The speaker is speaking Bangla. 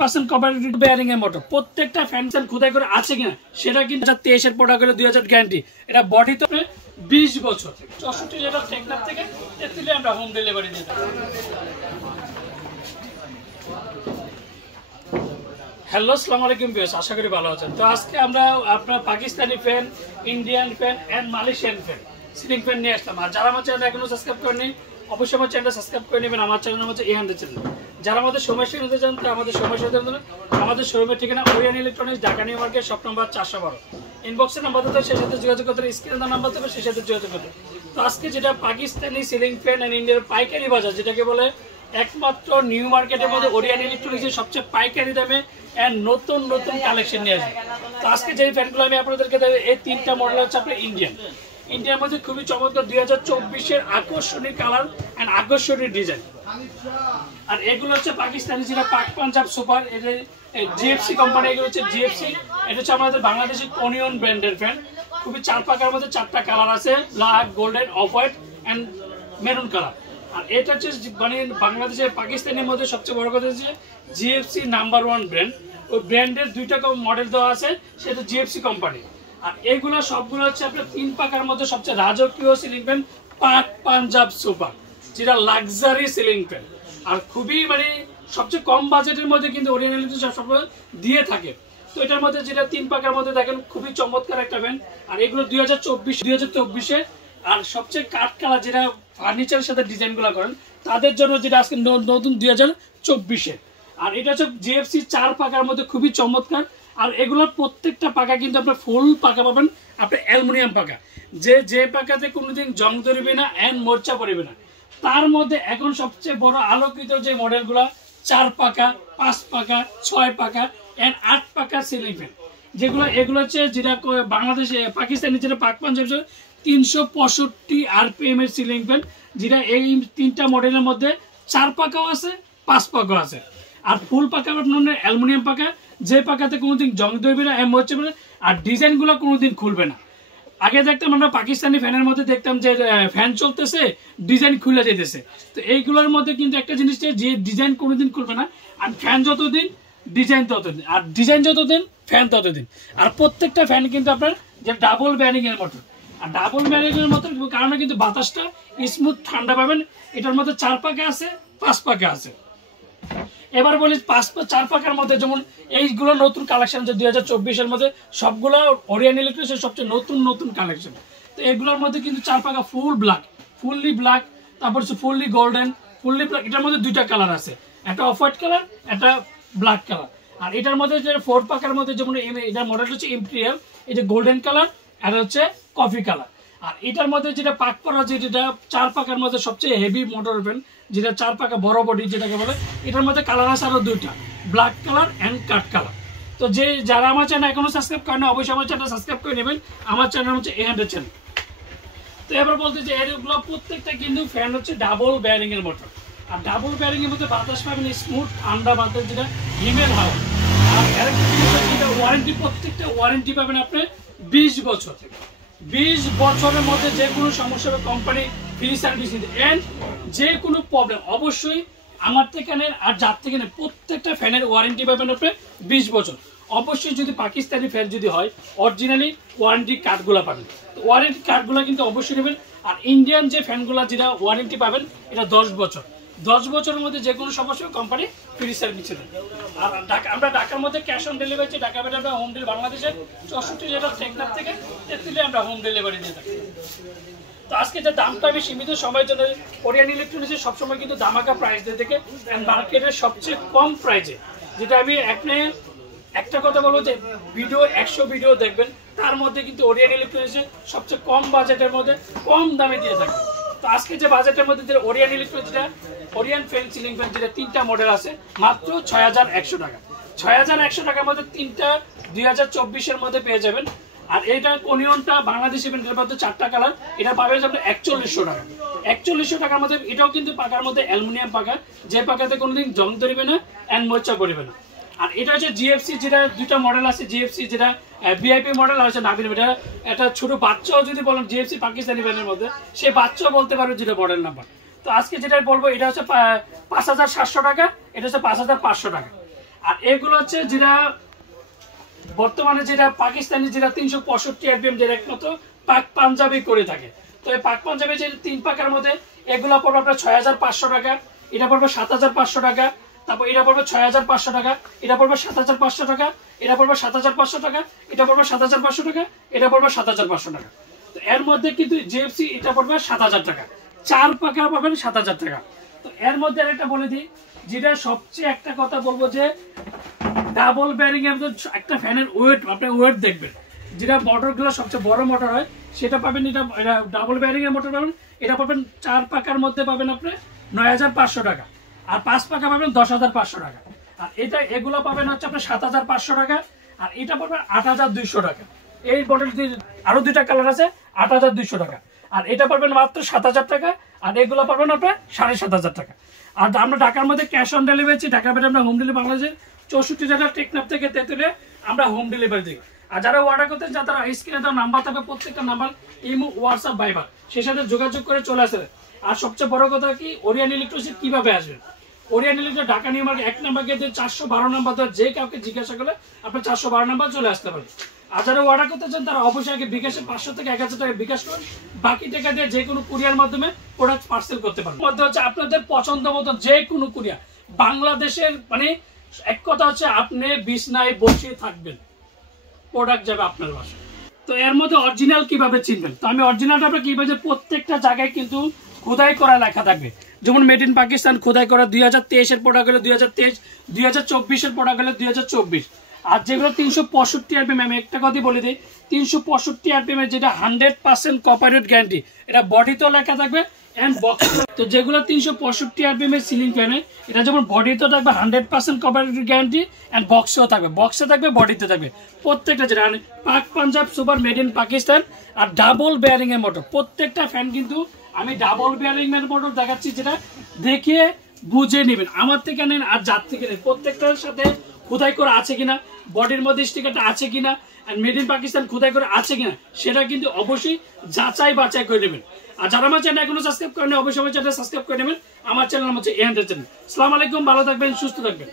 কপারেটিভ বেয়ারিং এর মোটর প্রত্যেকটা ফ্যান খোদাই করে আছে কিনা সেটা কিন্তু 2023 এর প্রোডাক্ট হলো 2000 গ্যারান্টি। এটা বডি তো 20 বছর 64 লিটার টেকনাফ থেকে 33 আমরা হোম ডেলিভারি দিয়ে থাকি। হ্যালো আসসালামু আলাইকুম ভিউয়ার্স, আশা করি ভালো আছেন। তো আজকে আমরা আপনার Pakistani fan, Indian fan and Malaysian fan ceiling fan নিয়ে আসলাম। আর যারা আমার চ্যানেল এখনো সাবস্ক্রাইব করেনি অবশ্যই আমার চ্যানেলটা সাবস্ক্রাইব করে নেবেন। আমার চ্যানেল হচ্ছে A100 চ্যানেল। যারা আমাদের সমস্যা নিতে চান তো আমাদের সমস্যা আমাদের শোরুমের ঠিকানা Orion electronics, Dhaka New Market, shop number 412। ইনবক্সের নাম্বার দিতে সেই সাথে যোগাযোগ করতে, স্ক্রিনে নাম্বার দেবে সেই সাথে যোগাযোগ করতে। তো আজকে যেটা পাকিস্তানি সিলিং ফ্যান এন্ড ইন্ডিয়ার পাইকারি বাজার যেটাকে বলে একমাত্র নিউ মার্কেটের মধ্যে ওরিয়ান ইলেকট্রনিক্সের সবচেয়ে পাইকারি দামে এন্ড নতুন নতুন কালেকশন নিয়ে আসবে। তো আজকে যে ফ্যানগুলো আমি আপনাদেরকে দেবো এই তিনটা মডেল হচ্ছে আপনার ইন্ডিয়ার মধ্যে খুবই চমৎকার 2024-এর আকর্ষণীয় কালার এন্ড আকর্ষণীয় ডিজাইন। আর এগুলো হচ্ছে পাকিস্তানি যেটা পাক পাঞ্জাব সুপার, এটা জিএফসি কোম্পানি, এগুলো হচ্ছে জিএফসি। এটা হচ্ছে আমাদের বাংলাদেশের কোনিয়ন ব্র্যান্ডের ফ্যান। খুবই চার পাকার মধ্যে চারটা কালার আছে, black, golden, off white and maroon colour. আর এটা হচ্ছে মানে বাংলাদেশের পাকিস্তানের মধ্যে সবচেয়ে বড় কথা হচ্ছে জিএফসি নাম্বার 1 ব্র্যান্ড। ওই ব্র্যান্ডের দুইটা মডেল দেওয়া আছে, সেটা জিএফসি কোম্পানি। আর এগুলো সবগুলো হচ্ছে আপনার 3 পাকার মধ্যে সবচেয়ে রাজকীয় সিলিং ফ্যান পাক পাঞ্জাব সুপার, যেটা লাক্সারি সিলিং ফ্যান। আর খুবই মানে সবচেয়ে কম বাজেটের মধ্যে কিন্তু ওরিয়ান ইলেকট্রনিক্স সবসময় দিয়ে থাকে। তো এটার মধ্যে যেটা 3 পাকার মধ্যে দেখেন খুবই চমৎকার একটা ফ্যান। আর এগুলো 2024-এ আর সবচেয়ে কাঠ কালার যেটা ফার্নিচারের সাথে ডিজাইনগুলো করেন তাদের জন্য যেটা আজকে নতুন 2024-এ। আর এটা হচ্ছে জিএফসি 4 পাকার মধ্যে খুবই চমৎকার। আর এগুলোর প্রত্যেকটা পাকা কিন্তু আপনার ফুল পাকা পাবেন, আপনার অ্যালুমিনিয়াম পাকা, যে পাকাতে কোনোদিন জং ধরবে না এন্ড মোর্চা পড়বে না। তার মধ্যে এখন সবচেয়ে বড় আলোকিত যে মডেলগুলো 4 পাকা, 5 পাকা, 6 পাকা এন্ড 8 পাকা সিলিং ফ্যান, এগুলো হচ্ছে যেটা বাংলাদেশে পাকিস্তানি যেটা পাক পাঞ্জাব 365 RPM এর সিলিং ফ্যান, যেটা এই তিনটা মডেলের মধ্যে 4 পাকাও আছে, 5 পাকাও আছে। আর ফুল পাকা আপনার অ্যালুমিনিয়াম পাকা, যে পাকাতে কোনোদিন জং ধরবে না এম হচ্ছে না, আর ডিজাইনগুলো কোনোদিন খুলবে না। আগে দেখতাম আমরা পাকিস্তানি ফ্যানের মধ্যে দেখতাম যে ফ্যান চলতেছে ডিজাইন খুলে যেতেছে। তো এইগুলোর মধ্যে কিন্তু একটা জিনিস যে ডিজাইন কোনোদিন খুলবে না, আর ফ্যান যতদিন ডিজাইন ততদিন, আর ডিজাইন যতদিন ফ্যান ততদিন। আর প্রত্যেকটা ফ্যান কিন্তু আপনার যে ডাবল ব্যারিং এর মতো, আর ডাবল ব্যারিং এর মতো কারণে কিন্তু বাতাসটা স্মুথ ঠান্ডা পাবেন। এটার মধ্যে 4 পাকা আছে, 5 পাকা আছে। এবার বলি 4 পাকার মধ্যে যেমন এইগুলো নতুন কালেকশন যে 2024-এর মধ্যে সবগুলো ওরিয়ান ইলেকট্রনিক্সের সবচেয়ে নতুন কালেকশন। তো এগুলোর মধ্যে কিন্তু 4 পাকা ফুললি ব্ল্যাক, তারপর হচ্ছে ফুললি গোল্ডেন, ফুললি ব্ল্যাক। এটার মধ্যে দুইটা কালার আছে, একটা অফ হোয়াইট কালার, একটা ব্ল্যাক কালার। আর এটার মধ্যে যে 4 পাকার মধ্যে যেমন এটার মডেল হচ্ছে ইম্পেরিয়াল, এই যে গোল্ডেন কালার আর হচ্ছে কফি কালার। আর এটার মধ্যে যেটা পাক করা যেটা 4 পাকার মধ্যে সবচেয়ে হেভি মোটর ফ্যান, যেটা 4 পাকা বড় বডি যেটাকে বলে, এটার মধ্যে কালার আছে আরো দুইটা, black colour and cut colour. তো যারা আমার চ্যানেল এখনো সাবস্ক্রাইব করেন অবশ্যই আমার চ্যানেল সাবস্ক্রাইব করে নেবেন। আমার চ্যানেল হচ্ছে A100 চ্যানেল। তো এবার বলতে যে এগুলো প্রত্যেকটা কিন্তু ফ্যান হচ্ছে ডাবল ব্যারিং এর মোটর। আর ডাবল ব্যারিং এর মধ্যে বাতাস পাবেন স্মুথ ঠান্ডা বাতাস, যেটা হিমেল হাওয়া। আর আরেকটা ওয়ারেন্টি, প্রত্যেকটা ওয়ারেন্টি পাবেন আপনি 20 বছর থেকে। 20 বছরের মধ্যে যে কোনো সমস্যা হবে কোম্পানি ফ্রি সার্ভিস দিতে, এন্ড যে কোনো প্রবলেম অবশ্যই আমার থেকে নেন আর যার থেকে নেন প্রত্যেকটা ফ্যানের ওয়ারেন্টি পাবেন আপনি 20 বছর। অবশ্যই যদি পাকিস্তানি ফ্যান যদি হয় অরিজিনালি ওয়ারেন্টি কার্ডগুলো পাবেন। তো ওয়ারেন্টি কার্ডগুলো কিন্তু অবশ্যই নেবেন। আর ইন্ডিয়ান যে ফ্যানগুলো যেটা ওয়ারেন্টি পাবেন এটা 10 বছর। 10 বছরের মধ্যে যে কোনো সমস্যা কোম্পানি ফ্রি সার্ভিস দেবে। আর আমরা ঢাকার মধ্যে ক্যাশ অন ডেলিভারি, ঢাকা বেড়ে আমরা হোম ডেলিভারি, বাংলাদেশের 64 জেলার টেকনাফ থেকে 33 আমরা হোম ডেলিভারি দিয়ে থাকি। তো আজকে যে দামটা আমি সীমিত সময়ের জন্য ওরিয়ান ইলেকট্রনিক্সের সবসময় কিন্তু দামাকা প্রাইস দিয়ে থাকে মার্কেটের সবচেয়ে কম প্রাইসে। যেটা আমি একটা কথা বলবো যে 100 ভিডিও দেখবেন তার মধ্যে কিন্তু ওরিয়ান ইলেকট্রনিক্সের সবচেয়ে কম বাজেটের মধ্যে কম দামে দিয়ে থাকে। তো আজকে যে বাজেটের মধ্যে যে Orion electronics Orion fan ceiling fan যেটা 3টা মডেল আছে মাত্র 6100 টাকা। 6100 টাকার মধ্যে 3টা 2024-এর মধ্যে পেয়ে যাবেন। আর এইটা কোনিয়নটা বাংলাদেশি ব্র্যান্ডের মধ্যে 4টা কালার, এটা পাবেন আপনি 4100 টাকা। 4100 টাকার মধ্যে এটাও কিন্তু পাকার মধ্যে অ্যালুমিনিয়াম পাকা, যে পাকাতে কোনোদিন জং ধরবে না এন্ড মোর্চা পড়বে না। আর এটা হচ্ছে জিএফসি, যেটা দুইটা মডেল আছে, জিএফসি যেটা ভিআইপি মডেল আর হচ্ছে নাবিন। এটা ছোট বাচ্চাও যদি বলেন জিএফসি পাকিস্তানি ব্র্যান্ডের মধ্যে, সে বাচ্চাও বলতে পারবে যেটা মডেল নাম্বার। তো আজকে যেটা বলবো এটা হচ্ছে 5700 টাকা, এটা হচ্ছে 5500 টাকা। আর এগুলো হচ্ছে যেটা বর্তমানে যেটা পাকিস্তানি যেটা 365 আরপিএম যেটা একমাত্র পাক পাঞ্জাবি করে থাকে। তো এই পাক পাঞ্জাবি যে 3 পাকের মধ্যে এগুলো পড়বে আপনার 6500 টাকা, এটা পড়বে 7500 টাকা, তারপর এটা পড়বে 6500 টাকা, এটা পড়বে 7500 টাকা, এটা পড়বে 7500 টাকা, এটা পড়বে 7500 টাকা, এটা পড়বে 7500 টাকা। তো এর মধ্যে কিন্তু জেএফসি এটা পড়বে 7000 টাকা, 4 পাকা পাবেন 7000 টাকা। তো এর মধ্যে আরেকটা বলে দিই, যেটা সবচেয়ে একটা কথা বলবো যে ডাবল ব্যারিং এর একটা ফ্যানের ওয়েট, আপনি ওয়েট দেখবেন, যেটা মোটরগুলো সবচেয়ে বড় মোটর হয় সেটা পাবেন, এটা ডাবল ব্যারিং এর মোটর পাবেন, এটা পাবেন 4 পাকার মধ্যে পাবেন আপনি 9500 টাকা, আর 5 পাকা পাবেন 10500 টাকা, আর এটা এগুলো পাবেন হচ্ছে আপনার 7500 টাকা, আর এটা পাবেন 8200 টাকা। এই মডেল আরো দুইটা কালার আছে, 8200 টাকা, আর এটা পাবেন মাত্র 7000 টাকা, আর এগুলো পাবেন আপনার 7500 টাকা। আর আমরা ঢাকার মধ্যে ক্যাশ অন ডেলিভারি, ঢাকার মধ্যে আমরা হোম ডেলিভারি, বাংলাদেশের 64 জেলা টেকনাফ থেকে তেতুলে আমরা হোম ডেলিভারি দিই। আর যারা অর্ডার করতে চান তারা স্ক্রিনে দেওয়া নাম্বার থাকবে, প্রত্যেকটা নাম্বার ইমো, হোয়াটসঅ্যাপ, ভাইবার, সেই সাথে যোগাযোগ করে চলে আসবে। আর সবচেয়ে বড় কথা কি, ওরিয়ন ইলেকট্রিক কিভাবে আসবেন? Orion electric Dhaka New market 1 নম্বর গেটে 412 নম্বর ধরে যে কাউকে জিজ্ঞাসা করলে আপনি 412 নম্বর চলে আসতে পারেন। আর যারা অর্ডার করতে চান তারা অবশ্যই আগে বিকাশে 500 থেকে 1000 টাকা বিকাশ করুন, বাকি টাকা দিয়ে যে কোনো কুরিয়ার মাধ্যমে প্রোডাক্ট পার্সেল করতে পারেন। মধ্যে হচ্ছে আপনাদের পছন্দ মতো যে কোনো কুরিয়ার, বাংলাদেশের মানে এক কথা হচ্ছে আপনি বিছনায় বসে থাকবেন, প্রোডাক্ট যাবে আপনার বাসায়। তো এর মধ্যে অরিজিনাল কিভাবে চিনবেন? তো আমি অরিজিনালটা আপনার কিভাবে, প্রত্যেকটা জায়গায় কিন্তু খোদাই করা লেখা থাকবে, যেমন মেড ইন পাকিস্তান খোদাই করা, 2023 এর প্রোডাক্ট হলে 2023, 2024 এর প্রোডাক্ট হলে 2024। আর যেগুলো 365 আরপিএম, আমি একটা কথাই বলে দিই, 365 আরপিএম এর যেটা 100% কপারেট গ্যারান্টি, এটা বডিতেও লেখা থাকবে এন্ড বক্স। তো যেগুলো 365 আরপিএম এর সিলিং ফ্যানে, এটা যেমন বডিতেও থাকবে 100% কপারেট গ্যারান্টি এন্ড বক্সেও থাকবে, বক্সে থাকবে, বডিতে থাকবে, প্রত্যেকটা যেটা Pak Punjab super made in Pakistan. আর ডাবল বেয়ারিং এর মোটর, প্রত্যেকটা ফ্যান কিন্তু আমি ডাবল বেয়ারিং এর মোটর দেখাচ্ছি, যেটা দেখে বুঝে নেবেন, আমার থেকে নেন আর যার থেকে নেন, প্রত্যেকটার সাথে খোদাই করা আছে কিনা, বডির মধ্যে স্টিকারটা আছে কিনা, আর মেড ইন পাকিস্তান খোদাই করে আছে কিনা, সেটা কিন্তু অবশ্যই যাচাই বাছাই করে নেবেন। আর যারা আমার চ্যানেল এখনো সাবস্ক্রাইব করেন অবশ্যই আমার চ্যানেল সাবস্ক্রাইব করে নেবেন। আমার চ্যানেল হচ্ছে এ100 চ্যানেল। আসসালামু আলাইকুম, ভালো থাকবেন, সুস্থ থাকবেন।